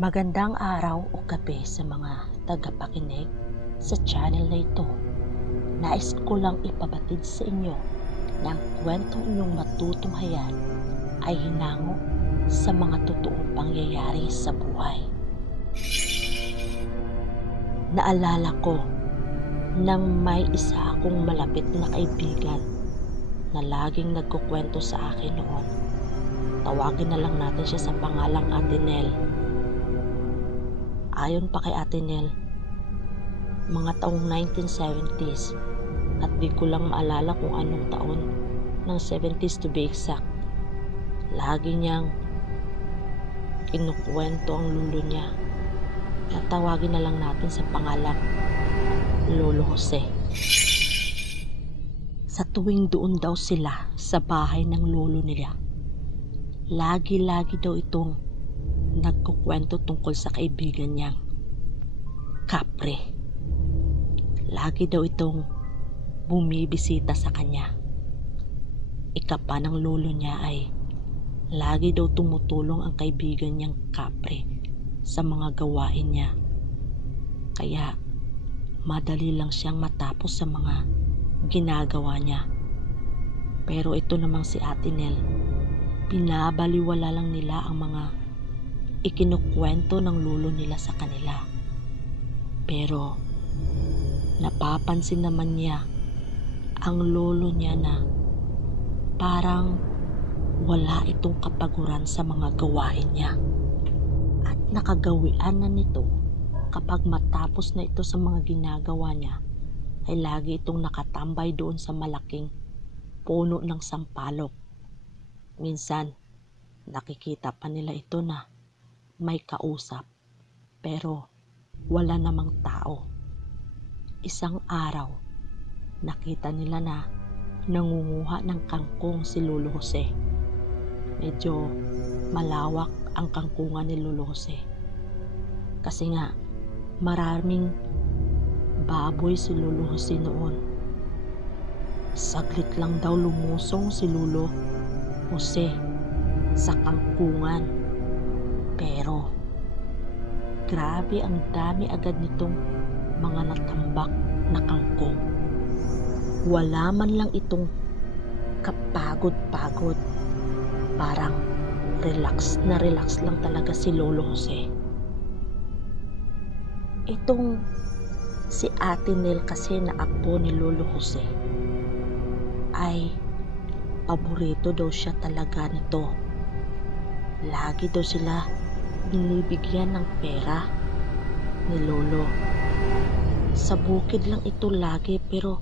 Magandang araw o gabi sa mga tagapakinig sa channel na ito. Nais ko lang ipabatid sa inyo na ang kwentong inyong matutunghayan ay hinango sa mga totoong pangyayari sa buhay. Naalala ko nang may isa akong malapit na kaibigan na laging nagkukwento sa akin noon. Tawagin na lang natin siya sa pangalang Ate Nel. Ayon pa kay Ate Nel, mga taong 1970s at di ko lang maalala kung anong taon ng 70s to be exact. Lagi niyang kinukwento ang lolo niya na tawagin na lang natin sa pangalang Lolo Jose. Sa tuwing doon daw sila sa bahay ng lolo nila, lagi-lagi daw itong nagkukwento tungkol sa kaibigan niyang Kapre. Lagi daw itong bumibisita sa kanya. Ika pa ng lolo niya ay lagi daw tumutulong ang kaibigan niyang Kapre sa mga gawain niya. Kaya madali lang siyang matapos sa mga ginagawa niya. Pero ito namang si Ate Nel, binabaliwala lang nila ang mga ikinukwento ng lolo nila sa kanila. Pero napapansin naman niya ang lolo niya na parang wala itong kapaguran sa mga gawain niya. At nakagawian na nito kapag matapos na ito sa mga ginagawa niya ay lagi itong nakatambay doon sa malaking puno ng sampalok. Minsan nakikita pa nila ito na may kausap pero wala namang tao. Isang araw, nakita nila na nangunguha ng kangkong si Lolo Jose. Medyo malawak ang kangkungan ni Lolo Jose. Kasi nga, maraming baboy si Lolo Jose noon. Saglit lang daw lumusong si Lolo Jose sa kangkungan. Pero grabe ang dami agad nitong mga natambak na kangkong. Wala man lang itong kapagod-pagod. Parang relax na relax lang talaga si Lolo Jose. Itong si Ate Nel kasi na apo ni Lolo Jose ay paborito daw siya talaga nito. Lagi daw sila binibigyan ng pera ni Lolo. Sa bukid lang ito lagi pero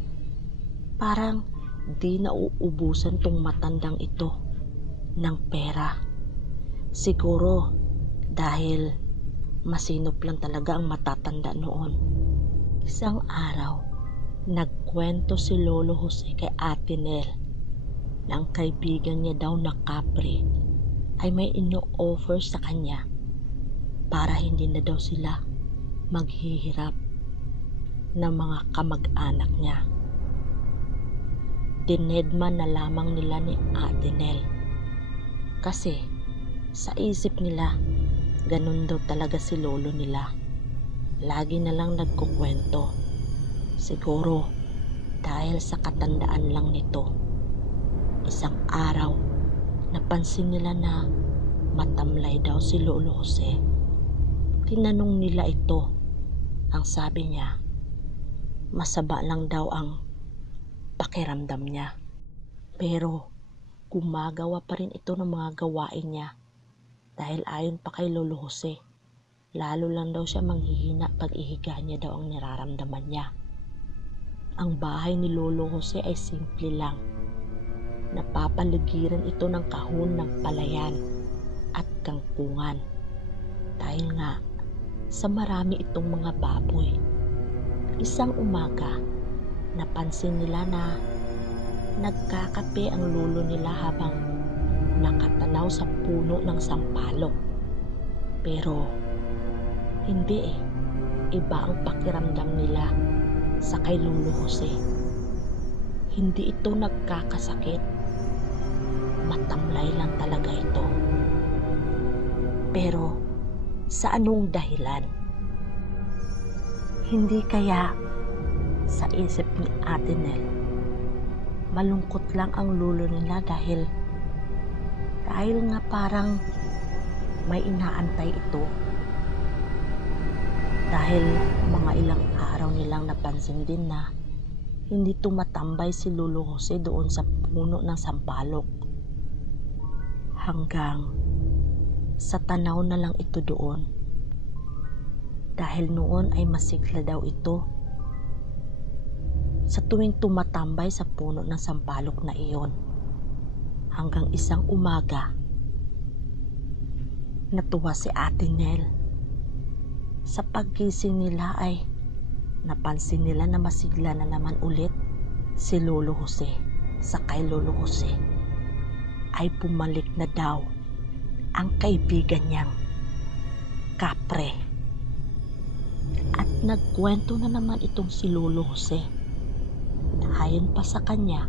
parang di nauubusan tong matandang ito ng pera. Siguro dahil masinop lang talaga ang matatanda noon. Isang araw, nagkwento si Lolo Jose kay Ate Nel na ang kaibigan niya daw na Kapre ay may ino-offer sa kanya para hindi na daw sila maghihirap ng mga kamag-anak niya. Dinedman na lamang nila ni Ate Nel kasi sa isip nila ganun daw talaga si lolo nila. Lagi na lang nagkukwento. Siguro dahil sa katandaan lang nito. Isang araw, napansin nila na matamlay daw si Lolo Jose. Tinanong nila ito. Ang sabi niya, masaba lang daw ang pakiramdam niya. Pero gumagawa pa rin ito ng mga gawain niya. Dahil ayon pa kay Lolo Jose, lalo lang daw siya manghihina pag ihiga niya daw ang nararamdaman niya. Ang bahay ni Lolo Jose ay simple lang. Napapaligiran ito ng kahon ng palayan at kangkungan. Dahil nga sa marami itong mga baboy. Isang umaga, napansin nila na nagkakape ang lolo nila habang nakatanaw sa puno ng sampalok. Pero hindi iba ang pakiramdam nila sa kay Lolo Jose. Hindi ito nagkakasakit. Matamlay lang talaga ito. Pero Sa anong dahilan? Hindi kaya sa isip ni Ate Nel, malungkot lang ang lolo nila dahil nga parang may inaantay ito. Dahil mga ilang araw nilang napansin din na hindi tumatambay si Lolo Jose doon sa puno ng sampalok. Hanggang sa tanaw na lang ito doon. Dahil noon ay masigla daw ito. Sa tuwing tumatambay sa puno ng sampalok na iyon. Hanggang isang umaga, natuwa si Ate Nel. Sa paggising nila ay napansin nila na masigla na naman ulit si Lolo Jose. Sa kay Lolo Jose ay bumalik na daw ang kaibigan niyang kapre. At nagkwento na naman itong si Lolo Jose. Ayon pa sa kanya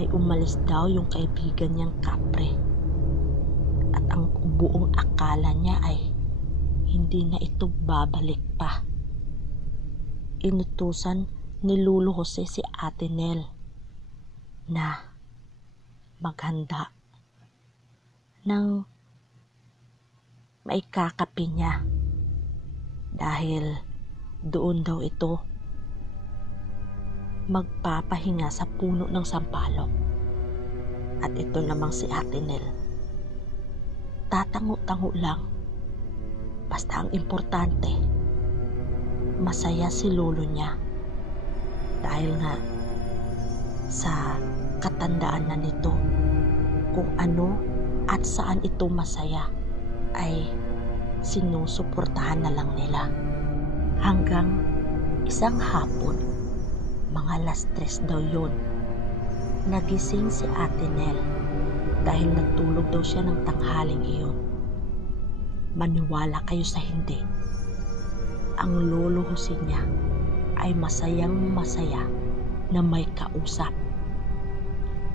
ay umalis daw yung kaibigan niyang kapre. At ang buong akala niya ay hindi na ito babalik pa. Inutusan ni Lolo Jose si Ate Nel na maghanda ng maikakape niya dahil doon daw ito magpapahinga sa puno ng sampalok. At ito namang si Ate Nel, tatango-tango lang. Basta ang importante, masaya si lolo niya. Dahil nga sa katandaan na nito, kung ano at saan ito masaya ay sinusuportahan na lang nila. Hanggang isang hapon, mga 3:00 daw yun, nagising si Ate Nel dahil nagtulog daw siya ng tanghaling iyon. Maniwala kayo sa hindi, ang Lolo Jose niya ay masayang masaya na may kausap.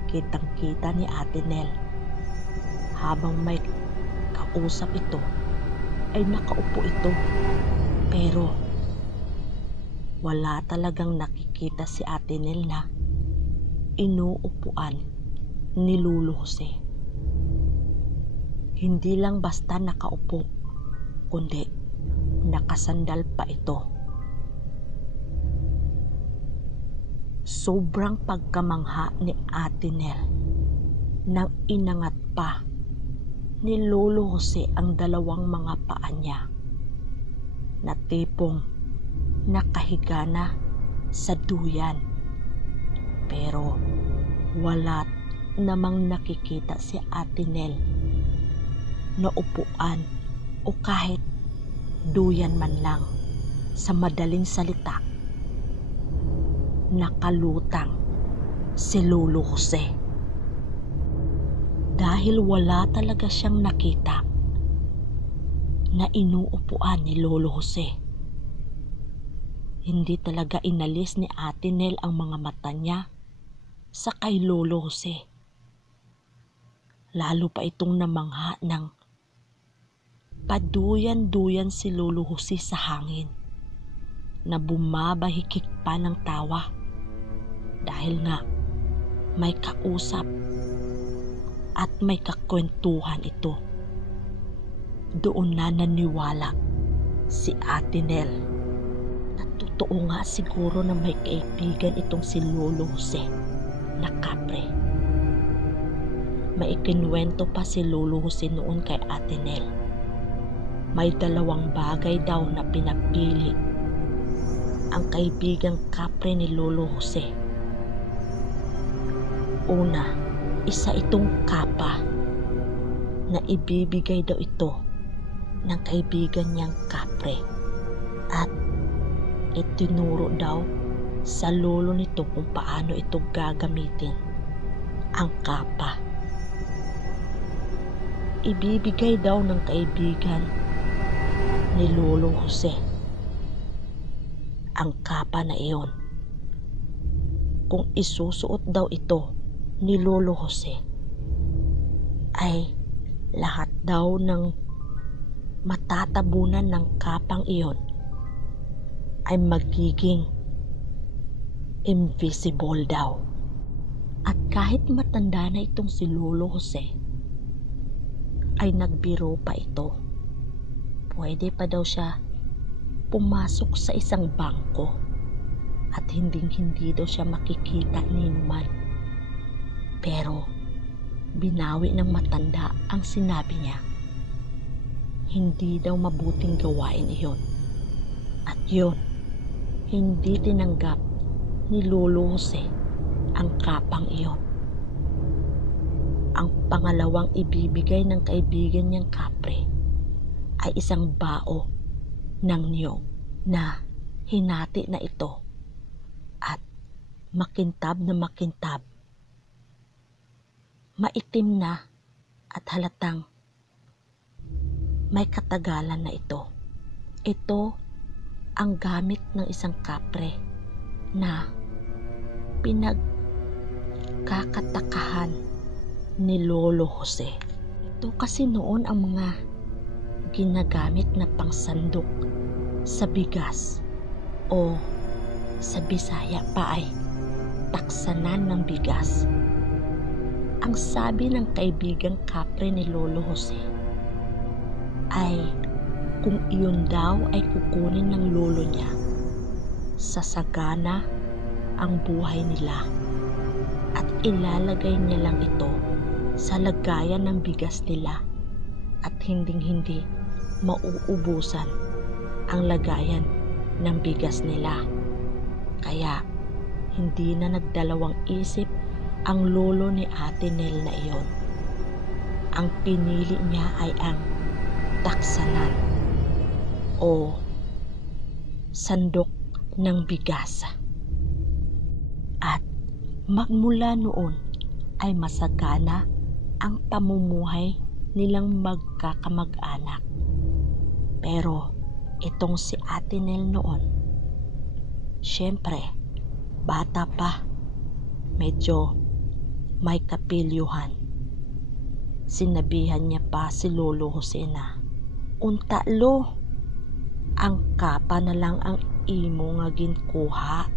Kitang-kita ni Ate Nel habang may kausap ito ay nakaupo ito, pero wala talagang nakikita si Ate Nel na inuupuan ni Lolo Jose. Hindi lang basta nakaupo, kundi nakasandal pa ito. Sobrang pagkamangha ni Ate Nel nang inangat pa ni Lolo Jose ang dalawang mga paa niya na tipong nakahiga na sa duyan. Pero wala namang nakikita si Ate Nel na upuan o kahit duyan man lang. Sa madaling salita, nakalutang si Lolo Jose. Dahil wala talaga siyang nakita na inuupuan ni Lolo Jose. Hindi talaga inalis ni Ate Nel ang mga mata niya sa kay Lolo Jose. Lalo pa itong namangha ng paduyan-duyan si Lolo Jose sa hangin na bumabahikik pa ng tawa dahil nga may kausap at may kakwentuhan ito. Doon na naniwala si Ate Nel. Totoo nga siguro na may kaibigan itong si Lolo Jose na kapre. May ikinwento pa si Lolo Jose noon kay Ate Nel. May 2 bagay daw na pinapili ang kaibigang kapre ni Lolo Jose. Una, isa itong kapa na ibibigay daw ito ng kaibigan niyang kapre. At itinuro daw sa lolo nito kung paano ito gagamitin, ang kapa. Ibibigay daw ng kaibigan ni Lolo Jose ang kapa na iyon. Kung isusuot daw ito ni Lolo Jose, ay lahat daw ng mata tatabunan ng kapang iyon ay magiging invisible daw. At kahit matanda na itong si Lolo Jose, ay nagbiro pa ito. Pwede pa daw siya pumasok sa isang bangko at hindi daw siya makikita ni Numan. Pero binawi ng matanda ang sinabi niya. Hindi daw mabuting gawain iyon. At yun, hindi tinanggap ni Lolo Jose ang kapang iyon. Ang pangalawang ibibigay ng kaibigan niyang kapre ay isang bao ng niyog na hinati na ito at makintab na makintab. Maitim na at halatang may katagalan na ito. Ito ang gamit ng isang kapre na pinagkakatakahan ni Lolo Jose. Ito kasi noon ang mga ginagamit na pangsandok sa bigas o sa Bisaya pa ay taksanan ng bigas. Ang sabi ng kaibigang kapre ni Lolo Jose ay kung iyon daw ay kukunin ng lolo niya, sasagana ang buhay nila at ilalagay niya lang ito sa lagayan ng bigas nila at hindi mauubusan ang lagayan ng bigas nila. Kaya hindi na nagdalawang isip ang lolo ni Ate Nel na iyon. Ang pinili niya ay ang taksanan o sandok ng bigas. At magmula noon ay masagana ang pamumuhay nilang magkakamag-anak. Pero itong si Ate Nel noon, syempre bata pa, medyo may kapilyuhan. Sinabihan niya pa si Lolo Jose na, "Unta lo, ang kapa na lang ang imo nga ginkuha.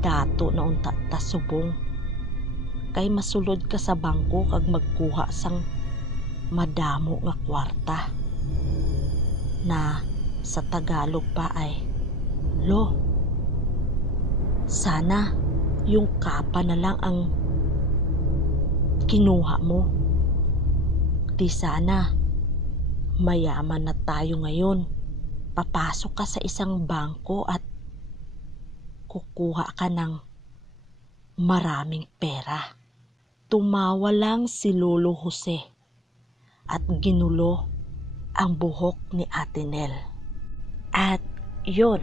Dato na unta ta subong. Kay masulod ka sa bangko kag magkuha sang madamo nga kwarta." Na sa Tagalog pa ay, "Lo, sana yung kapa na lang ang kinuha mo. Di sana mayaman na tayo ngayon. Papasok ka sa isang bangko at kukuha ka ng maraming pera." Tumawa lang si Lolo Jose at ginulo ang buhok ni Ate Nel. At yun,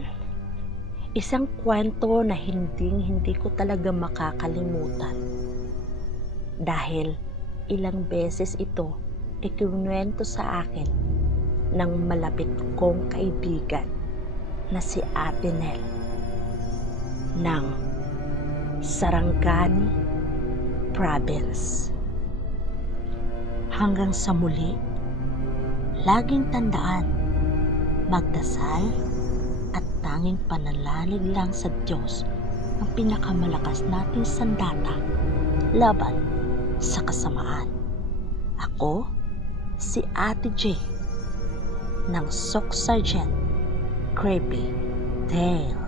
isang kwento na hindi ko talaga makakalimutan. Dahil ilang beses ito ikinuwento sa akin ng malapit kong kaibigan na si Ate Nel ng Sarangani Province. Hanggang sa muli, laging tandaan, magdasal at tanging pananalig lang sa Diyos ang pinakamalakas nating sandata laban sa kasamaan. Ako, si Ate J ng Sock Sergeant Creepy Tales.